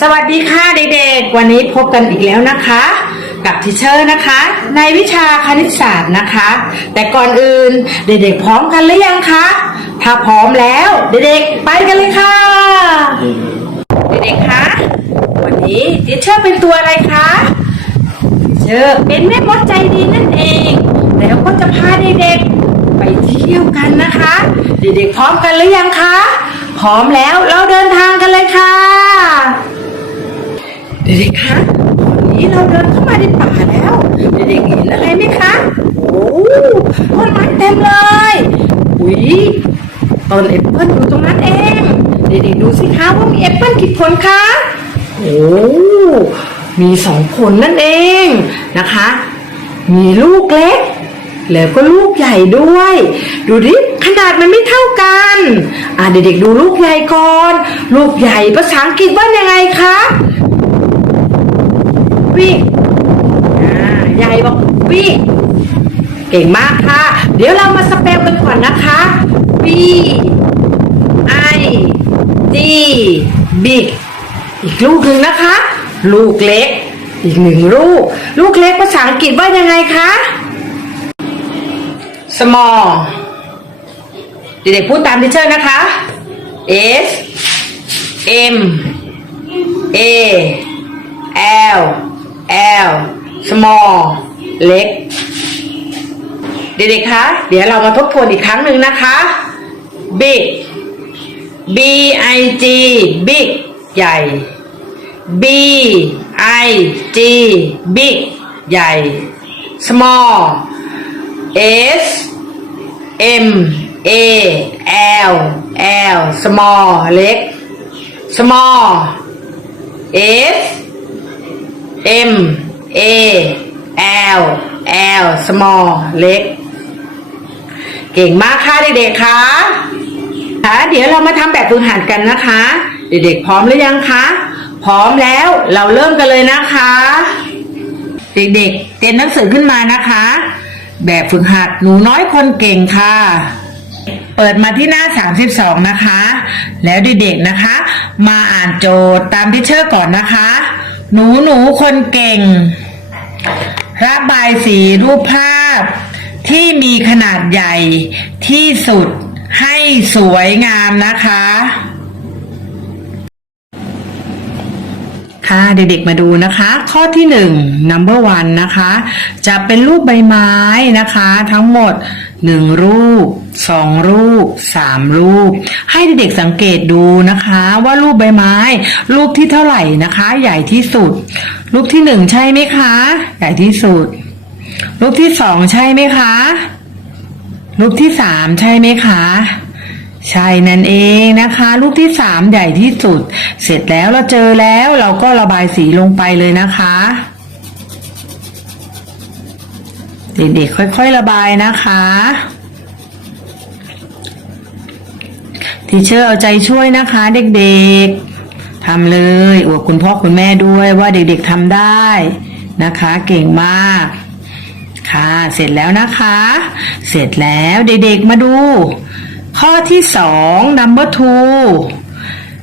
สวัสดีค่ะเด็กๆ วันนี้พบกันอีกแล้วนะคะ กับทิเชอร์นะคะ ในวิชาคณิตศาสตร์นะคะ แต่ก่อนอื่นเด็กๆ พร้อมกันหรือยังคะ ถ้าพร้อมแล้วเด็กๆ ไปกันเลยค่ะ เด็กๆคะวันนี้ทิเชอร์เป็นตัวอะไรคะทิเชอร์เป็นแม่มดใจดีนั่นเอง แล้วก็จะพาเด็กๆ ไปเที่ยวกันนะคะ เด็กๆ พร้อมกันหรือยังคะ พร้อมแล้วเราเดินทางกันเลยค่ะ เด็กๆคะวันนี้เราเดินเข้ามาในป่าแล้ว เด็กๆเห็นอะไรไหมคะ โอ้ต้นไม้เต็มเลย อุ๊ยต้นแอปเปิ้ลอยู่ตรงนั้นเอง เด็กๆดูสิคะว่ามีแอปเปิ้ลกี่ผลคะ โอ้มีสองผลนั่นเองนะคะ มีลูกเล็ก แล้วก็ลูกใหญ่ด้วย ดูดิขนาดมันไม่เท่ากัน อะเด็กๆดูลูกใหญ่ก่อน ลูกใหญ่ภาษาอังกฤษว่ายังไงคะ วิอ่าใหญ่บอกวิเก่งมากค่ะ เดี๋ยวเรามาสเปลกันก่อนนะคะ V I D big อีกลูกหนึ่งนะคะ ลูกเล็ก อีกหนึ่งลูก ลูกเล็กภาษาอังกฤษว่ายังไงคะ small เด็กๆพูดตามทิเชอร์นะคะ S M A L L small เล็ก เด็กๆคะ เดี๋ยวเรามาทบทวนอีกครั้งหนึ่งนะคะ big B I G big ใหญ่ B I G big ใหญ่ small S M A L L small เล็ก small S M A L L small เล็ก เก่งมากค่ะเด็กๆคะค่ะเดี๋ยวเรามาทำแบบฝึกหัดกันนะคะ เด็กๆพร้อมหรือยังคะ พร้อมแล้วเราเริ่มกันเลยนะคะ เด็กๆเตรียมหนังสือขึ้นมานะคะ แบบฝึกหัดหนูน้อยคนเก่งค่ะ เปิดมาที่หน้า 32 นะคะ แล้วเด็กๆนะคะ มาอ่านโจทย์ตามที่เชื่อก่อนนะคะ หนูหนูคนเก่ง ระบายสีรูปภาพ ที่มีขนาดใหญ่ที่สุดให้สวยงามนะคะ ค่ะเด็กๆมาดูนะคะ ข้อที่หนึ่ง number one นะคะ จะเป็นรูปใบไม้นะคะ ทั้งหมด หนึ่งรูปสองรูปสามรูป ให้เด็กๆสังเกตดูนะคะว่ารูปใบไม้ รูปที่เท่าไหร่นะคะ ใหญ่ที่สุด รูปที่หนึ่งใช่ไหมคะ ใหญ่ที่สุด รูปที่สองใช่ไหมคะ รูปที่สามใช่ไหมคะใช่นั่นเองนะคะ ลูกที่สามใหญ่ที่สุด เสร็จแล้วเราเจอแล้วเราก็ระบายสีลงไปเลยนะคะ เด็กๆค่อยๆระบายนะคะทีเชอร์เอาใจช่วยนะคะเด็กๆทำเลยอวดคุณพ่อคุณแม่ด้วยว่าเด็กๆทำได้นะคะ เก่งมาก ค่ะ เสร็จแล้วนะคะ เสร็จแล้วเด็กๆมาดู ข้อที่สอง number two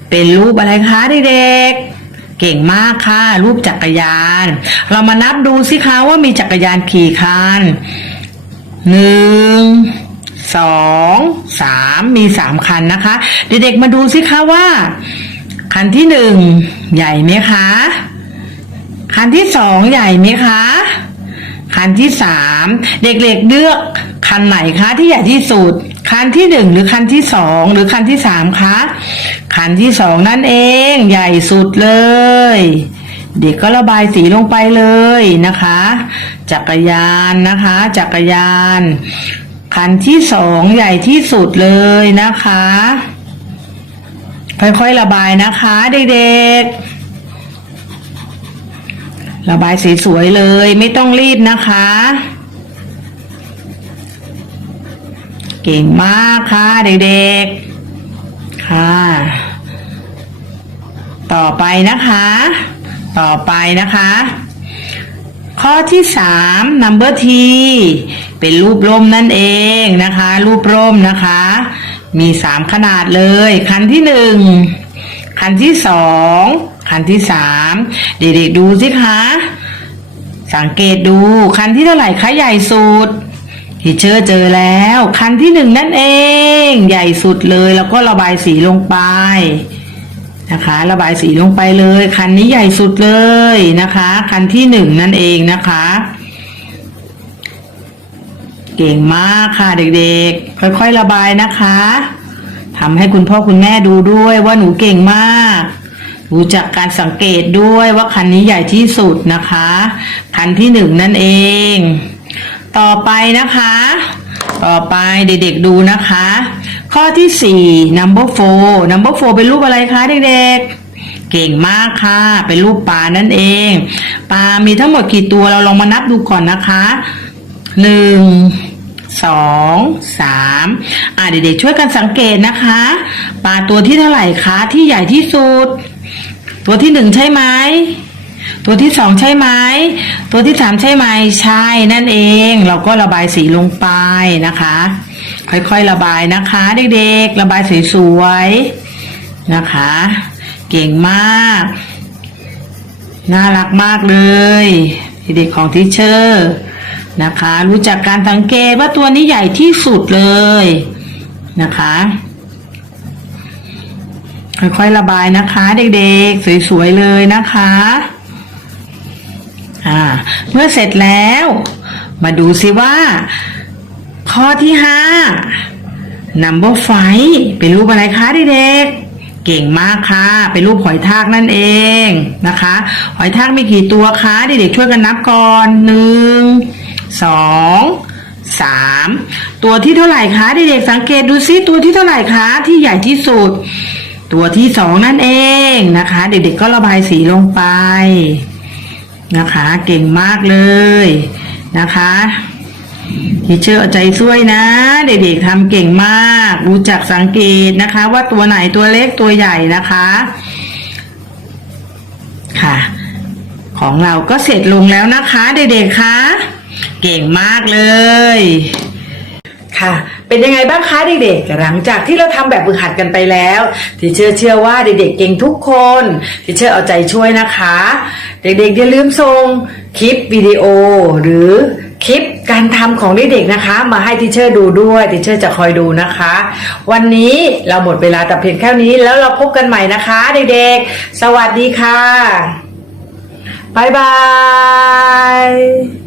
เป็นรูปอะไรคะเด็กๆ เก่งมากค่ะ รูปจักรยาน เรามานับดูสิคะว่ามีจักรยานกี่คันหนึ่งสองสามมีสามคันนะคะ เด็กๆมาดูสิคะว่า คันที่หนึ่งใหญ่ไหมคะ คันที่สองใหญ่ไหมคะ คันที่สามเด็กๆเลือกคันไหนคะที่ใหญ่ที่สุด คันที่หนึ่งหรือคันที่สองหรือคันที่สามคะคันที่สองนั่นเองใหญ่สุดเลย เด็กก็ระบายสีลงไปเลยนะคะ จักรยานนะคะ จักรยาน คันที่สองใหญ่ที่สุดเลยนะคะ ค่อยๆระบายนะคะเด็กๆระบายสีสวยเลยไม่ต้องรีบนะคะ เก่งมากค่ะเด็กๆ ค่ะ ต่อไปนะคะ ต่อไปนะคะ ข้อที่สาม number T เป็นรูปร่มนั่นเองนะคะ รูปร่มนะคะ มีสามขนาดเลย คันที่หนึ่งคันคันที่สองคันที่สามเด็กๆดูสิคะ สังเกตดูคันที่เท่าไหร่คะใหญ่สุด ทีเชอร์เจอแล้ว คันที่หนึ่งนั่นเอง ใหญ่สุดเลยแล้วก็ระบายสีลงไปนะคะ ระบายสีลงไปเลย คันนี้ใหญ่สุดเลยนะคะ คันที่หนึ่งนั่นเองนะคะ เก่งมากค่ะเด็กๆ ค่อยๆระบายนะคะทำให้คุณพ่อคุณแม่ดูด้วยว่าหนูเก่งมากรู้จักการสังเกตด้วยว่าคันนี้ใหญ่ที่สุดนะคะ คันที่หนึ่งนั่นเอง ต่อไปนะคะ ต่อไปเด็กๆดูนะคะ ข้อที่สี่ number four number four เป็นรูปอะไรคะเด็กๆเก่งมากค่ะ เป็นรูปปลานั่นเอง ปลา มีทั้งหมดกี่ตัว เราลองมานับดูก่อนนะคะ หนึ่ง สอง สามอ่าเด็กๆช่วยกันสังเกตนะคะ ปลาตัวที่เท่าไหร่คะ ที่ใหญ่ที่สุด ตัวที่หนึ่งใช่ไหม ตัวที่สองใช่ไหมตัวที่สามใช่ไหมใช่นั่นเอง เราก็ระบายสีลงไปนะคะ ค่อยๆระบายนะคะ เด็กๆ ระบายสวยๆนะคะ เก่งมาก น่ารักมากเลยเด็กๆของทิเชอร์นะคะ รู้จักการสังเกตว่าตัวนี้ใหญ่ที่สุดเลยนะคะ ค่อยๆระบายนะคะ เด็กๆ สวยๆเลยนะคะ อ่า เมื่อเสร็จแล้ว มาดูสิว่า ข้อที่ห้า number five เป็นรูปอะไรคะเด็กๆ เก่งมากค่ะ เป็นรูปหอยทากนั่นเองนะคะ หอยทากมีกี่ตัวคะเด็กๆช่วยกันนับก่อนหนึ่งสองสามตัวที่เท่าไหร่คะเด็กๆสังเกตดูซิตัวที่เท่าไหร่คะที่ใหญ่ที่สุด ตัวที่สองนั่นเองนะคะ เด็กๆก็ระบายสีลงไป นะคะ เก่งมากเลยนะคะทีเชอร์เอาใจช่วยนะ เด็กๆทำเก่งมาก รู้จักสังเกตนะคะ ว่าตัวไหนตัวเล็กตัวใหญ่นะคะ ค่ะ ของเราก็เสร็จลงแล้วนะคะ เด็กๆคะเก่งมากเลย ค่ะ เป็นยังไงบ้างคะเด็กๆ หลังจากที่เราทำแบบฝึกหัดกันไปแล้วทีเชอร์เชื่อว่าเด็กๆเก่งทุกคนทีเชอร์เอาใจช่วยนะคะ เด็กๆอย่าลืมส่งคลิปวิดีโอ หรือคลิปการทำของเด็กๆนะคะ มาให้ทีเชอร์ดูด้วยทีเชอร์จะคอยดูนะคะ วันนี้เราหมดเวลาแต่เพียงแค่นี้แล้วเราพบกันใหม่นะคะ เด็กๆ สวัสดีค่ะบ๊ายบาย